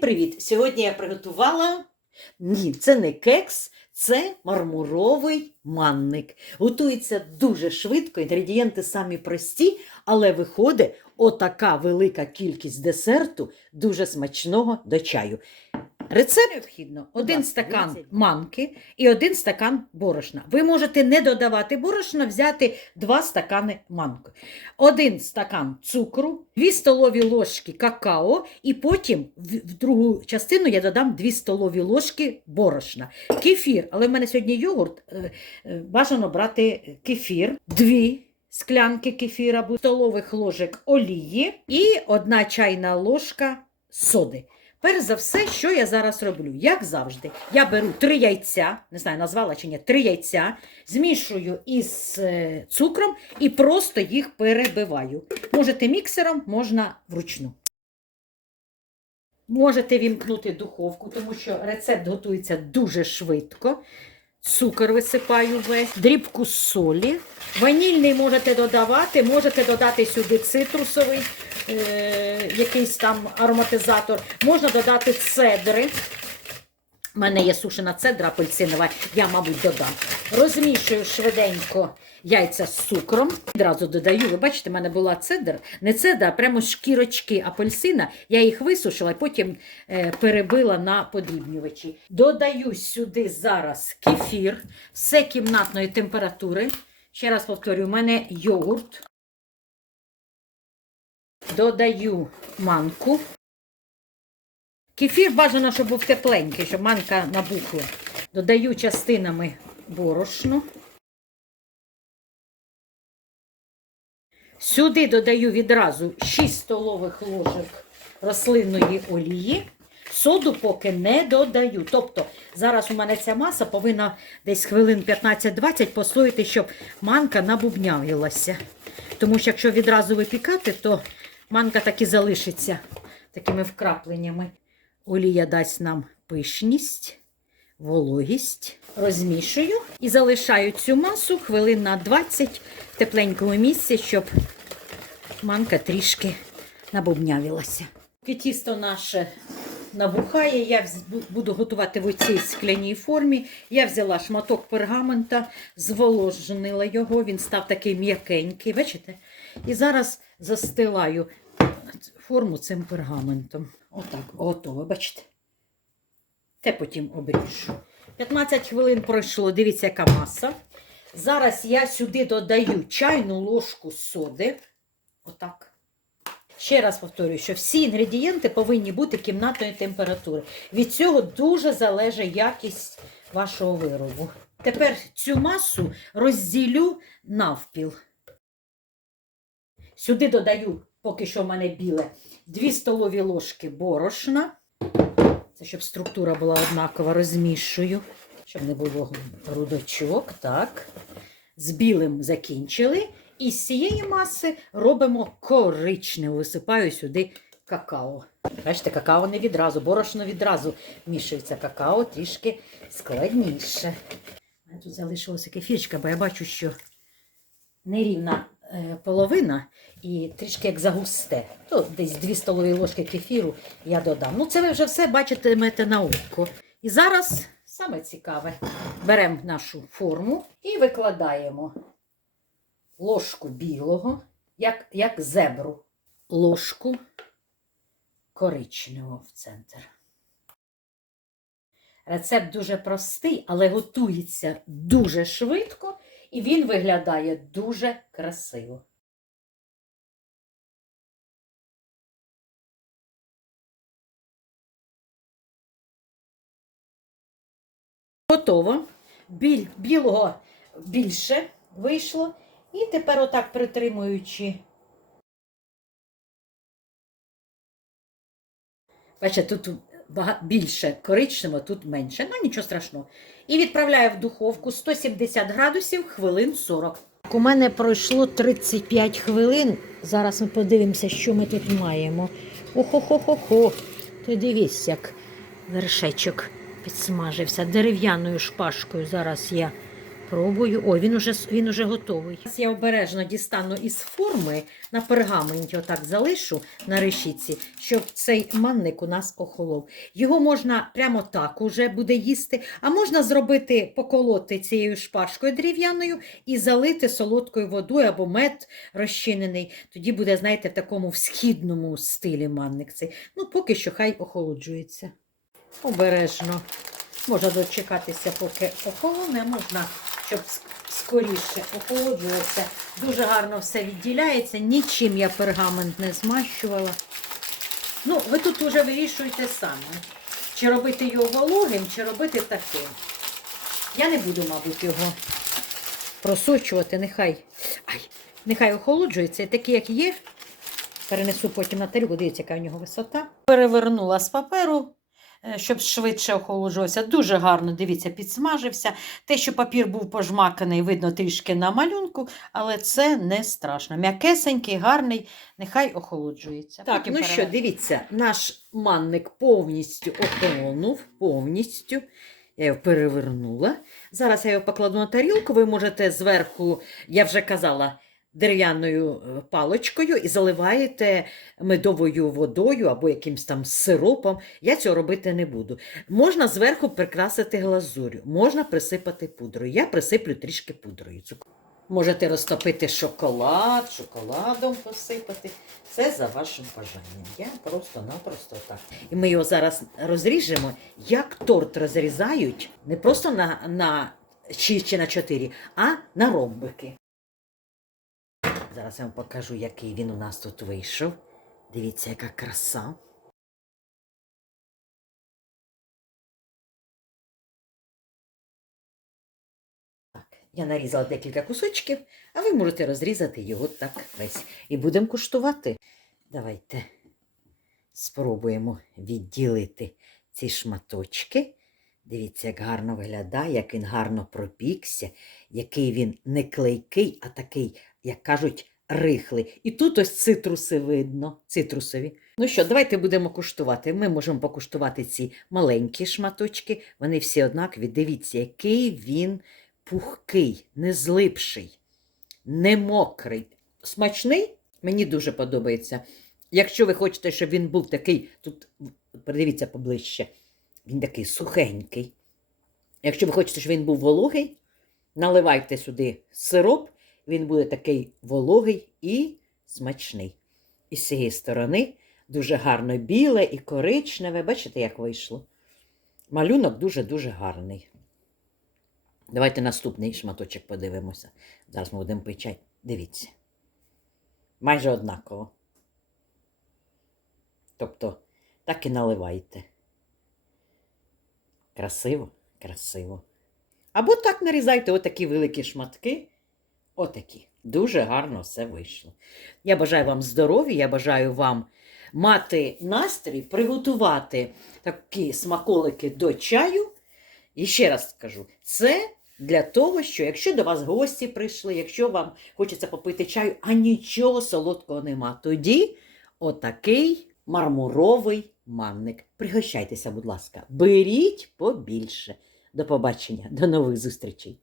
Привіт! Сьогодні я приготувала. Ні, це не кекс, це мармуровий манник. Готується дуже швидко, інгредієнти самі прості, але виходить отака велика кількість десерту, дуже смачного до чаю. Рецепт необхідно один стакан манки і один стакан борошна. Ви можете не додавати борошна, взяти два стакани манки, один стакан цукру, 2 столові ложки какао, і потім в, в другу частину я додам 2 столові ложки борошна. Кефір, але в мене сьогодні йогурт. е, е, Бажано брати кефір, 2 склянки кефіра, столових ложок олії і одна чайна ложка соди. Перш за все, що я зараз роблю? Як завжди, я беру три яйця, не знаю, назвала чи ні, три яйця, змішую із е, цукром і просто їх перебиваю. Можете міксером, можна вручну. Можете вімкнути духовку, тому що рецепт готується дуже швидко. Цукор висипаю весь, дрібку солі. Ванільний можете додавати, можете додати сюди цитрусовий, е, якийсь там ароматизатор. Можна додати цедри. У мене є сушена цедра апельсинова, я, мабуть, додам. Розмішую швиденько яйця з цукром. Відразу додаю. Ви бачите, в мене була цедр. Не цедра, а прямо шкірочки апельсина. Я їх висушила і потім е, перебила на подрібнювачі. Додаю сюди зараз кефір, все кімнатної температури. Ще раз повторюю, у мене йогурт. Додаю манку. Кефір бажано, щоб був тепленький, щоб манка набухла. Додаю частинами борошну. Сюди додаю відразу 6 столових ложок рослинної олії. Соду поки не додаю. Тобто зараз у мене ця маса повинна десь хвилин 15-20 постояти, щоб манка набубнявилася. Тому що якщо відразу випікати, то манка так і залишиться такими вкрапленнями. Олія дасть нам пишність, вологість. Розмішую і залишаю цю масу хвилин на 20 в тепленькому місці, щоб манка трішки набубнявилася. Поки тісто наше набухає, я буду готувати в цій скляній формі. Я взяла шматок пергамента, зволожнила його, він став такий м'якенький, бачите? І зараз застилаю форму цим пергаментом. Отак, готово, бачите? Те потім обріжу. 15 хвилин пройшло, дивіться, яка маса. Зараз я сюди додаю чайну ложку соди. Отак. Ще раз повторюю, що всі інгредієнти повинні бути кімнатної температури. Від цього дуже залежить якість вашого виробу. Тепер цю масу розділю навпіл. Сюди додаю, поки що в мене біле, 2 столові ложки борошна. Це щоб структура була однакова, розмішую, щоб не було грудочок. Так. З білим закінчили. І з цієї маси робимо коричневу. Висипаю сюди какао. Бачите, какао не відразу, борошно відразу мішається. Какао трішки складніше. Тут залишилася кефірчика, бо я бачу, що нерівна половина і трішки як загусте. То десь 2 столові ложки кефіру я додам. Ну, це ви вже все бачитимете на око. І зараз саме цікаве. Беремо нашу форму і викладаємо ложку білого, як, як зебру, ложку коричневого в центр. Рецепт дуже простий, але готується дуже швидко і він виглядає дуже красиво. Готово. Біль, білого більше вийшло. І тепер отак притримуючи. Бачите, тут більше коричнево, тут менше. Ну нічого страшного. І відправляю в духовку 170 градусів хвилин 40. У мене пройшло 35 хвилин. Зараз ми подивимося, що ми тут маємо. Охо-хо-хо-хо. Ти дивись, як вершечок підсмажився. Дерев'яною шпажкою зараз я Пробую. Ой, він уже, він уже готовий. Зараз я обережно дістану із форми на пергаменті, отак залишу на решітці, щоб цей манник у нас охолов. Його можна прямо так уже буде їсти, а можна зробити, поколоти цією шпажкою дерев'яною і залити солодкою водою або мед розчинений. Тоді буде, знаєте, в такому східному стилі манник цей. Ну, поки що хай охолоджується. Обережно. Можна дочекатися, поки охолоне, можна, щоб скоріше охолоджувався. Дуже гарно все відділяється, нічим я пергамент не змащувала. Ну, ви тут вже вирішуєте самі, чи робити його вологим, чи робити таким. Я не буду, мабуть, його просочувати, нехай. Ай, нехай охолоджується, і такий, як є. Перенесу потім на тарілку, дивіться, яка у нього висота. Перевернула з паперу, щоб швидше охолоджувався. Дуже гарно, дивіться, підсмажився. Те, що папір був пожмаканий, видно трішки на малюнку, але це не страшно. М'якесенький, гарний, нехай охолоджується. Так, Потім ну що, дивіться, наш манник повністю охолонув, повністю. Я його перевернула. Зараз я його покладу на тарілку. Ви можете зверху, я вже казала, дерев'яною е, паличкою і заливаєте медовою водою або якимсь там сиропом. Я цього робити не буду. Можна зверху прикрасити глазурю, можна присипати пудрою. Я присиплю трішки пудрою. Можете розтопити шоколад, шоколадом посипати. Це за вашим бажанням. Я просто-напросто так. І ми його зараз розріжемо, як торт розрізають не просто на, на 6 чи на 4, а на ромбики. Зараз я вам покажу, який він у нас тут вийшов. Дивіться, яка краса. Так, я нарізала декілька кусочків, а ви можете розрізати його так весь. І будемо куштувати. Давайте спробуємо відділити ці шматочки. Дивіться, як гарно виглядає, як він гарно пропікся, який він не клейкий, а такий, як кажуть, рихлий. І тут ось цитруси видно, цитрусові. Ну що, давайте будемо куштувати. Ми можемо покуштувати ці маленькі шматочки. Вони всі однакові. Дивіться, який він пухкий, не злипший, не мокрий. Смачний? Мені дуже подобається. Якщо ви хочете, щоб він був такий, тут подивіться поближче, він такий сухенький. Якщо ви хочете, щоб він був вологий, наливайте сюди сироп, він буде такий вологий і смачний. І з цієї сторони дуже гарно біле і коричневе. Бачите, як вийшло? Малюнок дуже-дуже гарний. Давайте наступний шматочок подивимося. Зараз ми будемо печати. Дивіться. Майже однаково. Тобто, так і наливайте. Красиво, красиво. Або так нарізайте отакі великі шматки. Отакі. Дуже гарно все вийшло. Я бажаю вам здоров'я, я бажаю вам мати настрій, приготувати такі смаколики до чаю. І ще раз скажу, це для того, що якщо до вас гості прийшли, якщо вам хочеться попити чаю, а нічого солодкого нема, тоді отакий мармуровий манник. Пригощайтеся, будь ласка, беріть побільше. До побачення, до нових зустрічей.